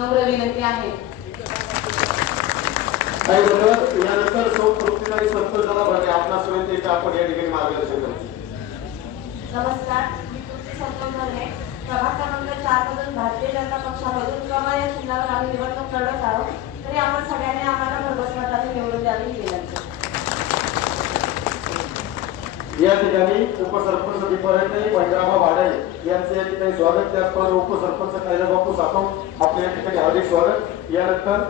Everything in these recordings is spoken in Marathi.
नम्र विनंती आहे. यानंतर सौ तृप्तीताई संतोषदादा भरणे आपला सुरेश आपण या ठिकाणी मार्गदर्शन करतो नमस्कार. मी तुमची संतोष भरणे प्रभाग क्रमांक चार मधून भारतीय जनता पक्षामधून कमळ या चिन्हावर आम्ही निवडणूक लढत आहोत. तरी आपण सगळ्यांनी आम्हाला भरघोस मताने निवडून द्यावी ही विनंती या ठिकाणी उपसरपंच दीपारायताई पंजाबा भाडे यांचे या ठिकाणी स्वागत. त्याचप्रमाणे उपसरपंच कैलासबापू सातव आपल्या या ठिकाणी हार्दिक स्वागत. यानंतर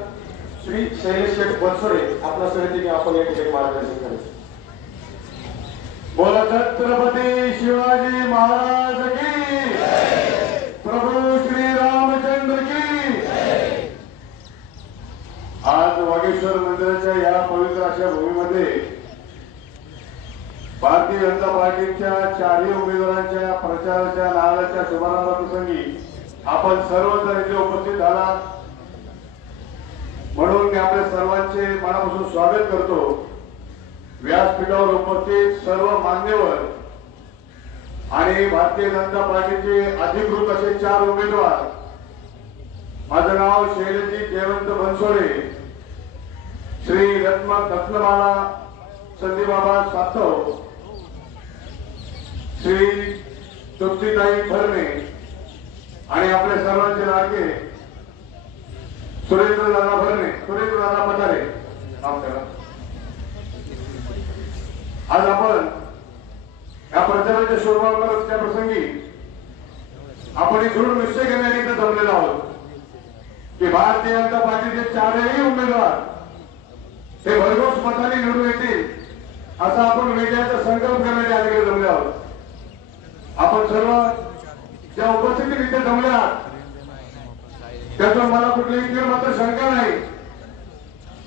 श्री शैलेश शेठ बनसोडे आपल्या समितीने आपण या ठिकाणी मार्गदर्शन करायचं बोला छत्रपती शिवाजी महाराज की प्रभू श्री रामचंद्र की आज वागेश्वर मंदिराच्या या पवित्र अशा भूमीमध्ये भारतीय जनता पार्टीच्या चारही उमेदवारांच्या प्रचाराच्या नावाच्या शुभारंभाप्रसंगी आपण सर्वजण इथे उपस्थित झाला. म्हणून मी आपल्या सर्वांचे मनापासून स्वागत करतो. व्यासपीठावर उपस्थित सर्व मान्यवर आणि भारतीय जनता पार्टीचे अधिकृत असे चार उमेदवार. माझं नाव शैलजी जयवंत बनसोडे श्री रत्न रत्नमाला संदीपबाबा सातव श्री तृप्तीताई भरणे आणि आपल्या सर्वांचे लाडके सुरेंद्रदादा भरणे सुरेंद्रदादा पठारे. आज आपण या प्रचाराच्या त्या प्रसंगी आपण एक दृढ निश्चय करण्याने इथे जमलेलो आहोत. की भारतीय जनता पार्टीचे चारही उमेदवार हे भरघोस मताने निवडून येतील असा आपण विजयाचा संकल्प करण्यात आले इकडे जमले आहोत आपण सर्व ज्या उपस्थिती इथे जमल्या आहात त्यातून मला कुठलीही तीव्र मात्र शंका नाही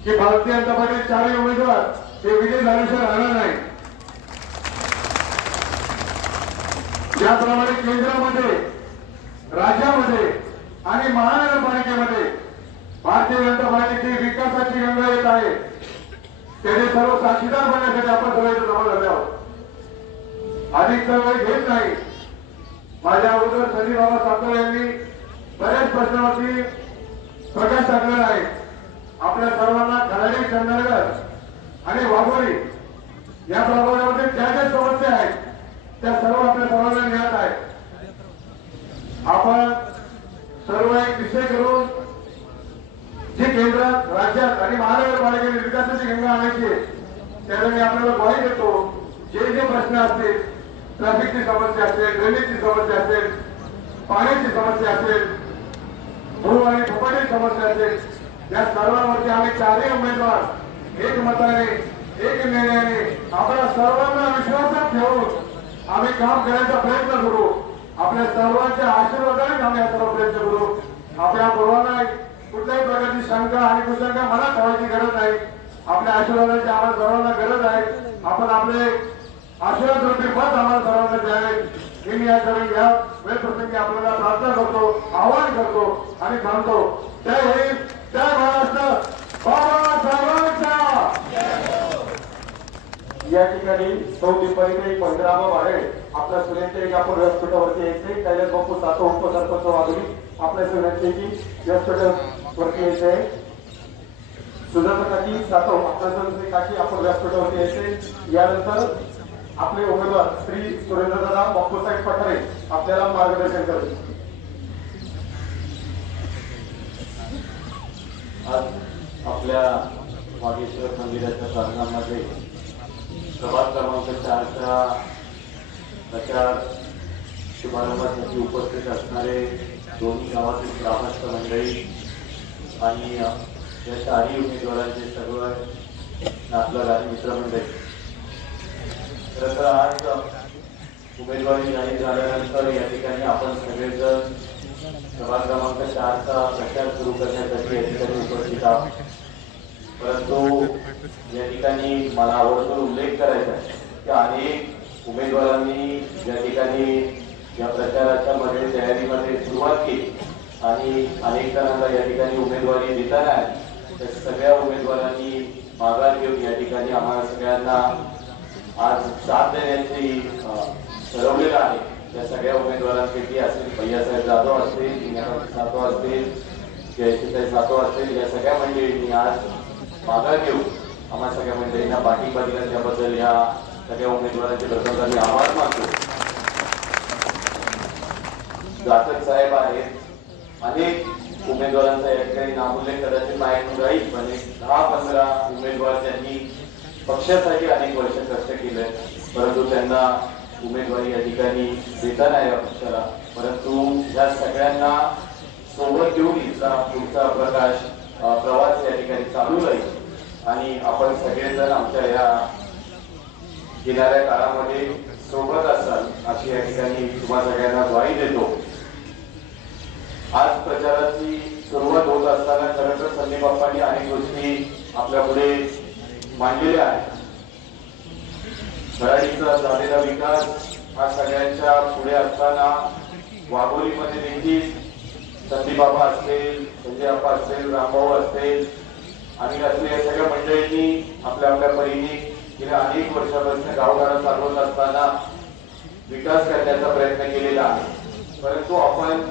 की भारतीय जनता पार्टीचे चारही उमेदवार हे विजय झाल्याशिवाय राहणार नाही ज्याप्रमाणे केंद्रामध्ये राज्यामध्ये आणि महानगरपालिकेमध्ये भारतीय जनता पार्टीची विकासाची गंगा येत आहे त्याने सर्व साक्षीदार बनण्यासाठी आपण सर्व जमा झाले आहोत. अधिक वेळ घेत नाही. माझ्या अगोदर सनी बाबा सातव यांनी बऱ्याच प्रश्नावरती प्रकाश टाकलेला आहे. आपल्या सर्वांना खराडी चंदनगर आणि वाघोरी या प्रभागामध्ये ज्या ज्या समस्या आहेत त्या सर्व आपल्या सर्वांना ज्ञात आहेत. आपण सर्व एक विषय करून जी केंद्रात राज्यात आणि महानगरपालिकेने विकासाची गंगा आणायची त्यासाठी आपल्याला ग्वाही देतो. जे जे प्रश्न असतील ट्रॅफिकची समस्या असेल रेल्वेची समस्या असेल पाण्याची समस्या असेल भू आणि फुपाटीची समस्या असेल या सर्वांवरती आम्ही चारही उमेदवार एक मताने एक निर्णयाने आपल्या सर्वांना विश्वासात ठेवून आम्ही काम करण्याचा प्रयत्न करू. आपल्या सर्वांच्या आशीर्वादाने आम्ही याचा प्रयत्न करू. आपल्या पूर्वांना कुठल्याही प्रकारची शंका आणि कुशंका मनात ठेवायची गरज नाही. आपल्या आशीर्वादाची आम्हाला सर्वांना गरज आहे. आपण आपले आशीर्वाद रूपी पद आम्हाला सर्वांना द्यावे हे मी या या वेळप्रसंगी आपल्याला प्रार्थना करतो आवाहन करतो आणि थांबतो त्या हिंद त्या महाराष्ट्र बाबासाहेबांचा या ठिकाणी चौथी पहिले पंधरावा वाढे आपल्या सुनेचे आपण व्यासपीठावरती यायचे. कैलास बापू सातो उपसरपंच वागली आपल्या सुनेची व्यासपीठावरती यायचे. सुजाता काकी सातो आपल्या सुनेचे काकी आपण व्यासपीठावरती यायचे. यानंतर आपले उमेदवार श्री सुरेंद्रदादा बापूसाहेब पठारे आपल्याला मार्गदर्शन करतील आज आपल्या वागेश्वर मंदिराच्या प्रांगणामध्ये प्रभाग क्रमांक चारच्या प्रचार शुभारंभासाठी उपस्थित असणारे दोन्ही गावातील ग्रामस्थ मंडळी आणि या चारही उमेदवारांचे सर्व नातलग आणि मित्रमंडळी खरं तर आज उमेदवारी जाहीर झाल्यानंतर या ठिकाणी आपण सगळेजण सभा क्रमांक चारचा प्रचार सुरू करण्यासाठी या ठिकाणी उपस्थित आहोत. परंतु या ठिकाणी मला आवडतो उल्लेख करायचा आहे की अनेक उमेदवारांनी या ठिकाणी या प्रचाराच्या मध्ये तयारीमध्ये सुरुवात केली आणि अनेक जणांना या ठिकाणी उमेदवारी देताना आली. त्या सगळ्या उमेदवारांनी माघार घेऊन या ठिकाणी आम्हाला सगळ्यांना आज साथ देण्याची ठरवलेलं आहे. त्या सगळ्या उमेदवारांपैकी असतील भैयासाहेब जाधव असतील इंदिराबाई सातव असतील जयश्रीताई सातव असतील या सगळ्या मंडळींनी आज माघार घेऊन आम्हा सगळ्या मंडळींना पाठिंबा दिला त्याबद्दल या सगळ्या उमेदवारांचे प्रथम आभार मानतो. जातक साहेब आहेत. अनेक उमेदवारांचा या ठिकाणी नामोल्लेख कदाचित नाही राहील पण एक दहा पंधरा उमेदवार त्यांनी पक्षासाठी अनेक वर्ष कष्ट केले परंतु त्यांना उमेदवारी या ठिकाणी देता नाही या पक्षाला. परंतु या सगळ्यांना सोबत घेऊन इथला पुढचा प्रकाश प्रवासी प्रवास या ठिकाणी चालू राहील. आणि आपण सगळेजण आमच्या या येणाऱ्या काळामध्ये सोबत असाल अशी या ठिकाणी तुम्हा सगळ्यांना ग्वाही देतो. आज प्रचाराची सुरुवात होत असताना खरं तर संदीप बाप्पांनी अनेक गोष्टी आपल्या पुढे मांडलेले आहेत. खराडीचा झालेला विकास हा सगळ्यांच्या पुढे असताना वाघोलीमध्ये देखील संदीप बाबा असतील संजय बाबा असतील रामभाऊ असतील आणि असले या सगळ्या मंडळींनी आपल्या आपल्या परीने गेल्या अनेक वर्षापासून गावगाडा चालवत असताना विकास करण्याचा प्रयत्न केलेला आहे. परंतु आपण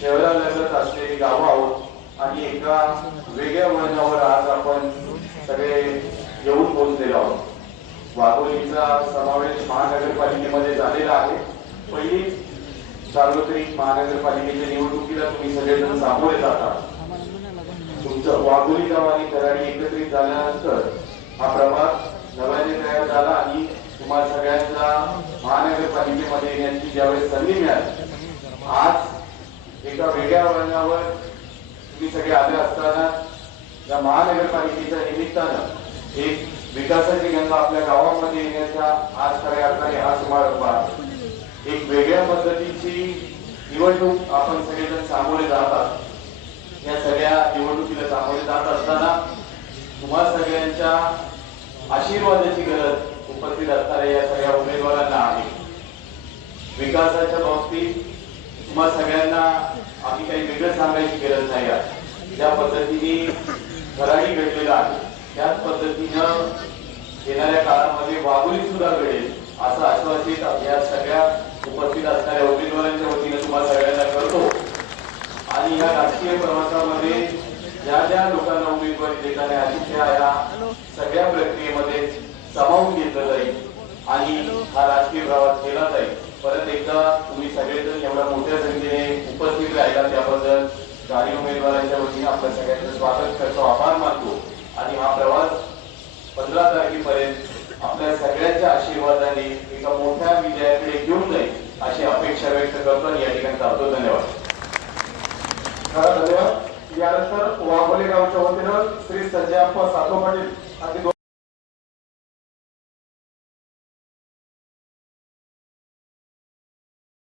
शहरालगत असलेली गावं आहोत आणि एका वेगळ्या वळणावर आज आपण सगळे येऊन पोहोचलेलो आहोत. वाघोलीचा समावेश महानगरपालिकेमध्ये झालेला आहे. पहिली सार्वत्रिक महानगरपालिकेच्या निवडणुकीला तुम्ही सगळेजण सामोरे जाता. तुमचं वाघोली गाव आणि कराडी एकत्रित झाल्यानंतर हा प्रभाग नव्याने तयार झाला आणि तुम्हाला सगळ्यांना महानगरपालिकेमध्ये येण्याची ज्यावेळेस संधी मिळाली आज एका वेगळ्या वळणावर तुम्ही सगळे आले असताना या महानगरपालिकेच्या निमित्तानं एक विकासाची गंगा आपल्या गावामध्ये येण्याचा आज खऱ्या अर्थाने हा समारंभ आहे. एक वेगळ्या पद्धतीची निवडणूक आपण सगळेजण सामोरे जातात या सगळ्या निवडणुकीला सामोरे जात असताना तुम्हा सगळ्यांच्या आशीर्वादाची गरज उपस्थित असणाऱ्या या सगळ्या उमेदवारांना आहे. विकासाच्या बाबतीत तुम्हा सगळ्यांना आम्ही काही वेगळं सांगायची गरज नाही आहे. ज्या पद्धतीने घराही घडलेला आहे त्याच पद्धतीनं येणाऱ्या काळामध्ये वाघोली सुद्धा घडेल असं आश्वासित या सगळ्या उपस्थित असणाऱ्या उमेदवारांच्या वतीने तुम्हाला सगळ्यांना करतो. आणि या राजकीय प्रवासामध्ये ज्या ज्या लोकांना उमेदवारी देताना आली त्या या सगळ्या प्रक्रियेमध्ये सामावून घेतलं जाईल आणि हा राजकीय प्रवास केला जाईल परत एकदा तुम्ही सगळेजण एवढ्या मोठ्या संख्येने उपस्थित राहिला त्याबद्दल गाडी उमेदवारांच्या वतीने आपल्या सगळ्यांचं स्वागत करतो आभार मानतो आणि हा प्रवास पंधरा तारखेपर्यंत आपल्या सगळ्यांच्या आशीर्वादाने एका मोठ्या विजयाकडे घेऊन जाईल अशी अपेक्षा व्यक्त करतो आणि या ठिकाणी थांबतो धन्यवाद. धन्यवाद. यानंतर वाघोली गावच्या वतीनं श्री संजय अप्पा सातो पाटील अगदी